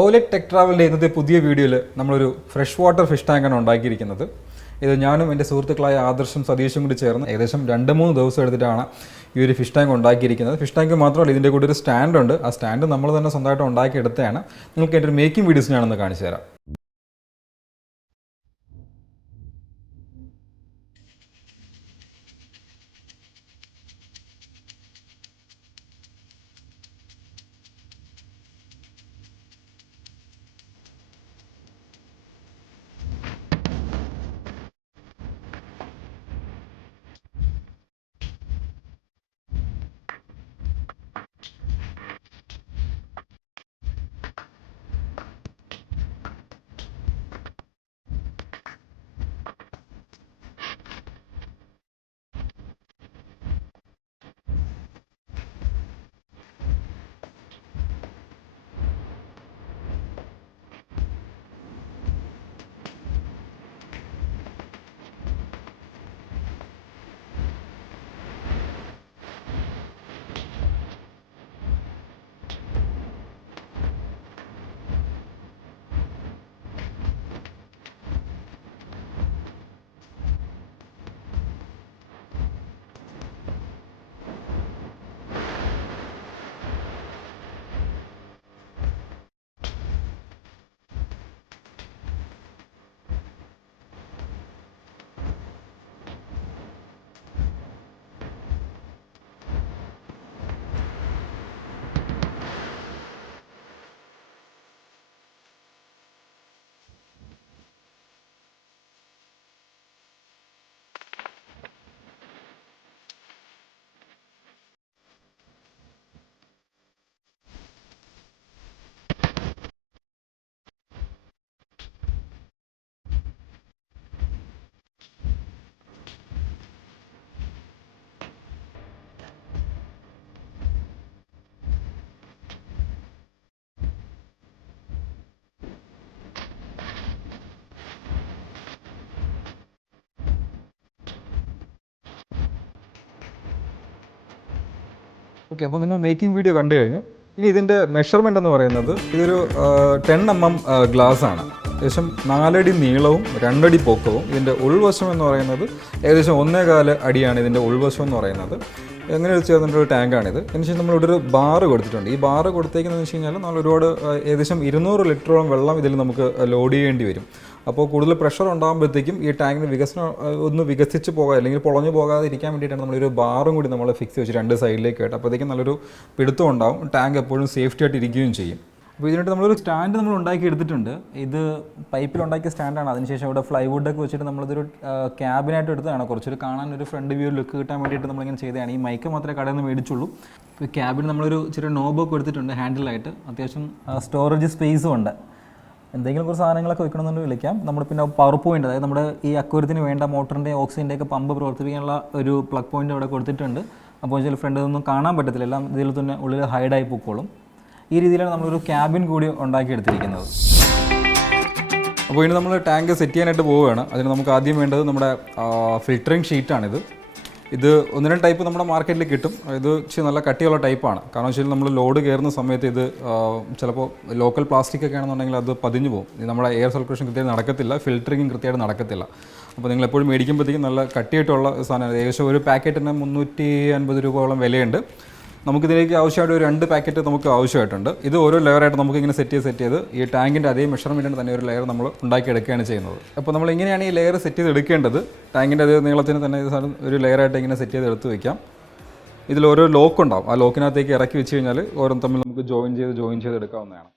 ഓലെറ്റ് tech ട്രാവലിൻ്റെ ഇന്നത്തെ പുതിയ വീഡിയോയിൽ നമ്മളൊരു ഫ്രഷ് വാട്ടർ ഫിഷ് ടാങ്കാണ് ഉണ്ടാക്കിയിരിക്കുന്നത്. ഇത് ഞാനും എൻ്റെ സുഹൃത്തുക്കളായ ആദർശും സതീഷും കൂടി ചേർന്ന് ഏകദേശം 2-3 ദിവസം എടുത്തിട്ടാണ് ഈ ഒരു ഫിഷ് ടാങ്ക് ഉണ്ടാക്കിയിരിക്കുന്നത്. ഫിഷ് ടാങ്ക് മാത്രമല്ല, ഇതിൻ്റെ കൂടെ ഒരു സ്റ്റാൻഡുണ്ട്. ആ സ്റ്റാൻഡ് നമ്മൾ തന്നെ സ്വന്തമായിട്ട് ഉണ്ടാക്കിയെടുത്തതാണ്. നിങ്ങൾക്ക് എൻ്റെ ഒരു മേക്കിംഗ് വീഡിയോസ് ഞാനൊന്ന് കാണിച്ചു തരാം. ഓക്കെ, അപ്പോൾ നിങ്ങൾ മേക്കിംഗ് വീഡിയോ കണ്ടു കഴിഞ്ഞു. ഇനി ഇതിൻ്റെ മെഷർമെൻ്റ് എന്ന് പറയുന്നത് ഇതൊരു 10 mm ഗ്ലാസ് ആണ്. ഏകദേശം 4 അടി നീളവും 2 അടി പൊക്കവും. ഇതിൻ്റെ ഉൾവശം എന്ന് പറയുന്നത് ഏകദേശം 1.25 അടിയാണ് ഇതിൻ്റെ ഉൾവശം എന്ന് പറയുന്നത്. എങ്ങനെ ചേർന്നിട്ടൊരു ടാങ്കാണിത്. അതിനുശേഷം നമ്മളിവിടെ ഒരു ബാറ് കൊടുത്തിട്ടുണ്ട്. ഈ ബാറ് കൊടുത്തേക്കുന്നതെന്ന് വെച്ച് കഴിഞ്ഞാൽ നമ്മൾ ഒരുപാട് ഏകദേശം 200 ലിറ്ററോളം വെള്ളം ഇതിൽ നമുക്ക് ലോഡ് ചെയ്യേണ്ടി വരും. അപ്പോൾ കൂടുതൽ പ്രഷർ ഉണ്ടാകുമ്പോഴത്തേക്കും ഈ ടാങ്കിന് ഒന്ന് വികസിച്ച് പോകാതെ അല്ലെങ്കിൽ പൊളഞ്ഞു പോകാതെ ഇരിക്കാൻ വേണ്ടിയിട്ടാണ് നമ്മളൊരു ബാറും കൂടി നമ്മൾ ഫിക്സ് വെച്ച് 2 സൈഡിലേക്ക് ആയിട്ട്. അപ്പോഴത്തേക്കും നല്ലൊരു പിടുത്തം ഉണ്ടാവും. ടാങ്ക് എപ്പോഴും സേഫ്റ്റി ആയിട്ട് ഇരിക്കുകയും ചെയ്യും. അപ്പോൾ ഇതിനായിട്ട് നമ്മളൊരു സ്റ്റാൻഡ് നമ്മൾ ഉണ്ടാക്കി എടുത്തിട്ടുണ്ട്. ഇത് പൈപ്പിൽ ഉണ്ടാക്കിയ സ്റ്റാൻഡാണ്. അതിനുശേഷം ഇവിടെ ഫ്ലൈവുഡൊക്കെ വെച്ചിട്ട് നമ്മളിതൊരു ക്യാബിനായിട്ട് എടുത്തതാണ്. കുറച്ചൊരു കാണാൻ ഒരു ഫ്രണ്ട് വ്യൂ ലുക്ക് കിട്ടാൻ വേണ്ടിയിട്ട് നമ്മളിങ്ങനെ ചെയ്തതാണ്. ഈ മൈക്ക് മാത്രമേ കടയിൽ നിന്ന് മേടിച്ചുള്ളൂ. ഇപ്പോൾ ക്യാബിന് നമ്മളൊരു ചെറിയ നോബൊക്കെ എടുത്തിട്ടുണ്ട് ഹാൻഡിലായിട്ട്. അത്യാവശ്യം സ്റ്റോറേജ് സ്പേസും ഉണ്ട്. എന്തെങ്കിലും കുറച്ച് സാധനങ്ങളൊക്കെ വെക്കണമെന്നുണ്ടെങ്കിൽ വിളിക്കാം. നമ്മൾ പിന്നെ പവർ പോയിൻ്റ്, അതായത് നമ്മുടെ ഈ അക്വേറിയത്തിന് വേണ്ട മോട്ടറിൻ്റെ ഓക്സിജൻ്റെ ഒക്കെ പമ്പ് പ്രവർത്തിപ്പിക്കാനുള്ള ഒരു പ്ലഗ് പോയിൻ്റ് ഇവിടെ കൊടുത്തിട്ടുണ്ട്. അപ്പോൾ ചില ഫ്രണ്ട് ഒന്നും കാണാൻ പറ്റത്തില്ല, എല്ലാം ഇതിൽ തന്നെ ഉള്ളിൽ ഹൈഡായി പൊക്കോളും. ഈ രീതിയിലാണ് നമ്മളൊരു ക്യാബിൻ കൂടി ഉണ്ടാക്കിയെടുത്തിരിക്കുന്നത്. അപ്പോൾ ഇനി നമ്മൾ ടാങ്ക് സെറ്റ് ചെയ്യാനായിട്ട് പോവുകയാണ്. അതിന് നമുക്ക് ആദ്യം വേണ്ടത് നമ്മുടെ ഫിൽറ്ററിങ് ഷീറ്റാണിത്. ഇത് 1-2 ടൈപ്പ് നമ്മുടെ മാർക്കറ്റിൽ കിട്ടും. ഇത് ഇച്ചിരി നല്ല കട്ടിയുള്ള ടൈപ്പാണ്. കാരണം വെച്ചാൽ നമ്മൾ ലോഡ് കയറുന്ന സമയത്ത് ഇത് ചിലപ്പോൾ ലോക്കൽ പ്ലാസ്റ്റിക് ഒക്കെ ആണെന്നുണ്ടെങ്കിൽ അത് പതിഞ്ഞു പോകും. നമ്മുടെ എയർ സർക്കുലേഷൻ കൃത്യമായിട്ട് നടക്കത്തില്ല, ഫിൽറ്ററിങ്ങും കൃത്യമായിട്ട് നടക്കത്തില്ല. അപ്പോൾ നിങ്ങൾ എപ്പോഴും മേടിക്കുമ്പോഴത്തേക്കും നല്ല കട്ടിയായിട്ടുള്ള സാധനം. ഏകദേശം ഒരു പാക്കറ്റിന് 350 രൂപയോളം വിലയുണ്ട്. നമുക്കിതിലേക്ക് ആവശ്യമായിട്ട് ഒരു 2 പാക്കറ്റ് നമുക്ക് ആവശ്യമായിട്ടുണ്ട്. ഇത് ഓരോ ലെയറായിട്ട് നമുക്കിങ്ങനെ സെറ്റ് ചെയ്ത് ഈ ടാങ്കിൻ്റെ അതേ മെഷർമെൻറ്റിന് തന്നെ ഒരു ലെയർ നമ്മൾ ഉണ്ടാക്കിയെടുക്കുകയാണ് ചെയ്യുന്നത്. അപ്പോൾ നമ്മൾ ഇങ്ങനെയാണ് ഈ ലെയർ സെറ്റ് ചെയ്ത് എടുക്കേണ്ടത്. ടാങ്കിൻ്റെ അതേ നീളത്തിന് തന്നെ ഒരു ലെയറായിട്ട് ഇങ്ങനെ സെറ്റ് ചെയ്ത് എടുത്ത് വയ്ക്കാം. ഇതിൽ ഓരോ ലോക്ക് ഉണ്ടാവും. ആ ലോക്കിനകത്തേക്ക് ഇറക്കി വെച്ച് കഴിഞ്ഞാൽ ഓരോ തമ്മിൽ നമുക്ക് ജോയിൻ ചെയ്ത് എടുക്കാവുന്നതാണ്.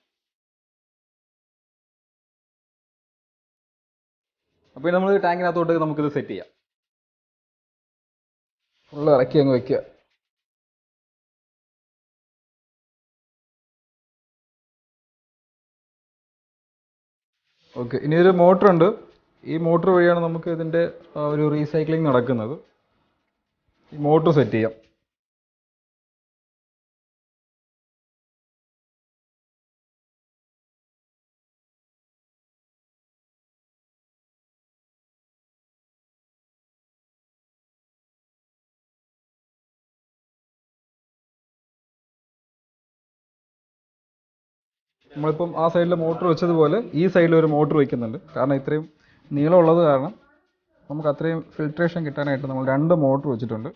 അപ്പോൾ നമ്മൾ ടാങ്കിനകത്തോട്ട് നമുക്കിത് സെറ്റ് ചെയ്യാം. ഫുള്ള് ഇറക്കി അങ്ങ് വയ്ക്കുക. ഓക്കെ, ഇനി ഒരു മോട്ടറുണ്ട്. ഈ മോട്ടർ വഴിയാണ് നമുക്ക് ഇതിൻ്റെ ഒരു റീസൈക്ലിംഗ് നടക്കുന്നത്. ഈ മോട്ടർ സെറ്റ് ചെയ്യാം. നമ്മളിപ്പം ആ സൈഡിൽ മോട്ടർ വെച്ചതുപോലെ ഈ സൈഡിൽ ഒരു മോട്ടർ വയ്ക്കുന്നുണ്ട്. കാരണം ഇത്രയും നീളമുള്ളത് കാരണം നമുക്ക് അത്രയും ഫിൽട്രേഷൻ കിട്ടാനായിട്ട് നമ്മൾ 2 മോട്ടർ വെച്ചിട്ടുണ്ട്.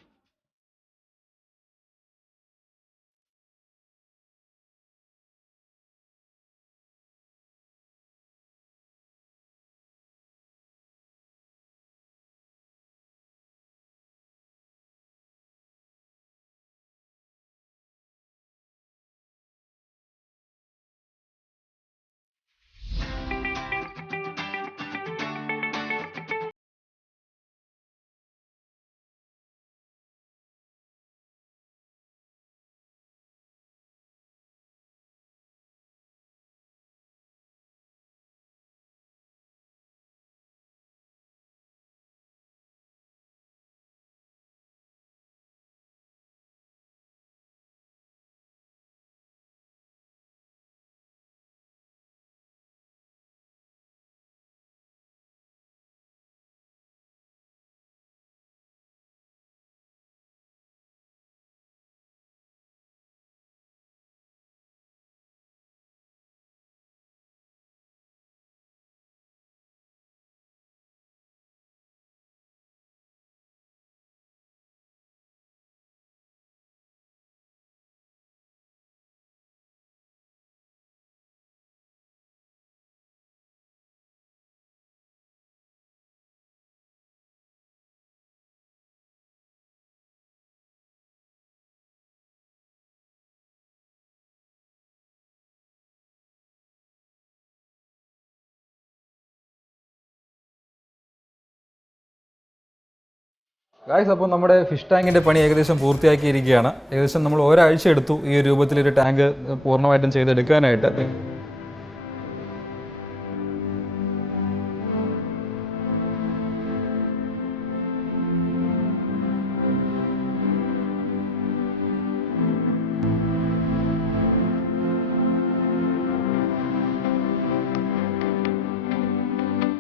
ഗായ്സ്, അപ്പോൾ നമ്മുടെ ഫിഷ് ടാങ്കിൻ്റെ പണി ഏകദേശം പൂർത്തിയാക്കിയിരിക്കുകയാണ്. ഏകദേശം നമ്മൾ ഒരാഴ്ച എടുത്തു ഈ രൂപത്തിലൊരു ടാങ്ക് പൂർണ്ണമായിട്ടും ചെയ്തെടുക്കാനായിട്ട്.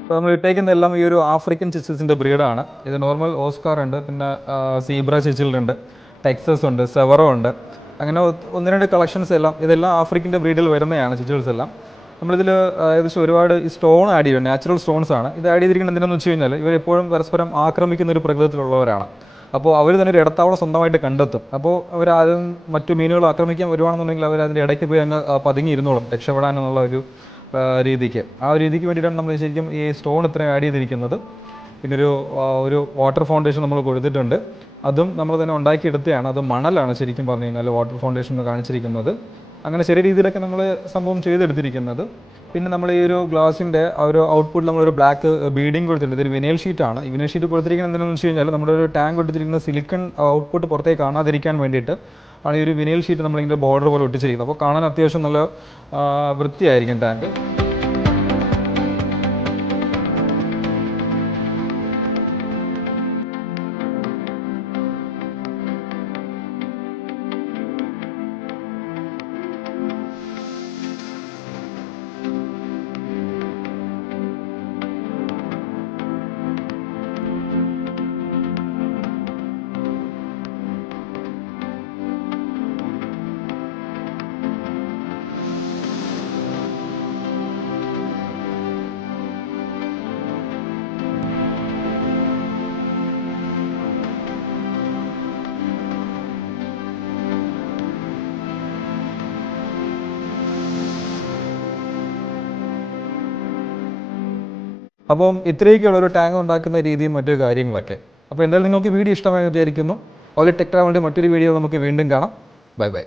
ഇപ്പോൾ നമ്മൾ ഇട്ടേക്കുന്നതെല്ലാം ഈ ഒരു ആഫ്രിക്കൻ ചിച്ചിൽസിൻ്റെ ബ്രീഡാണ്. ഇത് നോർമൽ ഓസ്കാർ ഉണ്ട്, പിന്നെ സീബ്ര ചിച്ചിലുണ്ട്, ടെക്സസ് ഉണ്ട്, സെവറോ ഉണ്ട്. അങ്ങനെ 1-2 കളക്ഷൻസ് എല്ലാം ഇതെല്ലാം ആഫ്രിക്കൻ്റെ ബ്രീഡിൽ വരുന്നതാണ് ചിച്ചിൽസ് എല്ലാം. നമ്മളിതിൽ ഏകദേശം ഒരുപാട് ഈ സ്റ്റോൺ ആഡ് ചെയ്യും, നാച്ചുറൽ സ്റ്റോൺസ് ആണ്. ഇത് ആഡ് ചെയ്തിരിക്കുന്നത് എന്തിനാണെന്ന് വെച്ച് കഴിഞ്ഞാൽ ഇവരെപ്പോഴും പരസ്പരം ആക്രമിക്കുന്ന ഒരു പ്രകൃതത്തിലുള്ളവരാണ്. അപ്പോൾ അവർ തന്നെ ഒരു ഇടത്താവളം സ്വന്തമായിട്ട് കണ്ടെത്തും. അപ്പോൾ അവർ ആദ്യം മറ്റു മീനുകൾ ആക്രമിക്കാൻ വരുവാണെന്നുണ്ടെങ്കിൽ അവർ അതിൻ്റെ ഇടയ്ക്ക് പോയി അങ്ങ് പതുങ്ങിയിരുന്നോളും രക്ഷപ്പെടാനെന്നുള്ള ഒരു രീതിക്ക്. ആ ഒരു രീതിക്ക് വേണ്ടിയിട്ടാണ് നമ്മൾ ശരിക്കും ഈ സ്റ്റോൺ ഇത്രയും ആഡ് ചെയ്തിരിക്കുന്നത്. പിന്നെ ഒരു വാട്ടർ ഫൗണ്ടേഷൻ നമ്മൾ കൊടുത്തിട്ടുണ്ട്. അതും നമ്മൾ തന്നെ ഉണ്ടാക്കിയെടുത്തതാണ്. അത് മണലാണ് ശരിക്കും പറഞ്ഞു കഴിഞ്ഞാൽ വാട്ടർ ഫൗണ്ടേഷൻ കാണിച്ചിരിക്കുന്നത്. അങ്ങനെ ചെറിയ രീതിയിലൊക്കെ നമ്മൾ സംഭവം ചെയ്തെടുത്തിരിക്കുന്നത്. പിന്നെ നമ്മൾ ഈ ഒരു ഗ്ലാസിൻ്റെ ആ ഒരു ഔട്ട്പുട്ടിൽ നമ്മളൊരു ബ്ലാക്ക് ബീഡിങ് കൊടുത്തിട്ടുണ്ട്. ഇതൊരു വിനൈൽ ഷീറ്റാണ്. ഈ വിനൈൽ ഷീറ്റ് കൊടുത്തിരിക്കുന്നത് എന്താണെന്ന് വെച്ച് കഴിഞ്ഞാൽ നമ്മുടെ ഒരു ടാങ്ക് കൊടുത്തിരിക്കുന്ന സിലിക്കൺ ഔട്ട്പുട്ട് പുറത്തേക്ക് കാണാതിരിക്കാൻ വേണ്ടിയിട്ട് ആണ് ഈ ഒരു വിനൈൽ ഷീറ്റ് നമ്മളിങ്ങനെ ബോർഡർ പോലെ ഒട്ടിച്ചിരിക്കുന്നത്. അപ്പോൾ കാണാൻ അത്യാവശ്യം നല്ല വൃത്തിയായിരിക്കും ടാങ്ക്. അപ്പം ഇത്രയൊക്കെയുള്ളൊരു ടാങ്ക് ഉണ്ടാക്കുന്ന രീതിയും മറ്റു കാര്യങ്ങളൊക്കെ. അപ്പോൾ എന്തായാലും നിങ്ങൾക്ക് വീഡിയോ ഇഷ്ടമായി വിചാരിക്കുന്നു. ഒരു ടെക് ട്രാവലിൻ്റെ മറ്റൊരു വീഡിയോ നമുക്ക് വീണ്ടും കാണാം. Bye bye.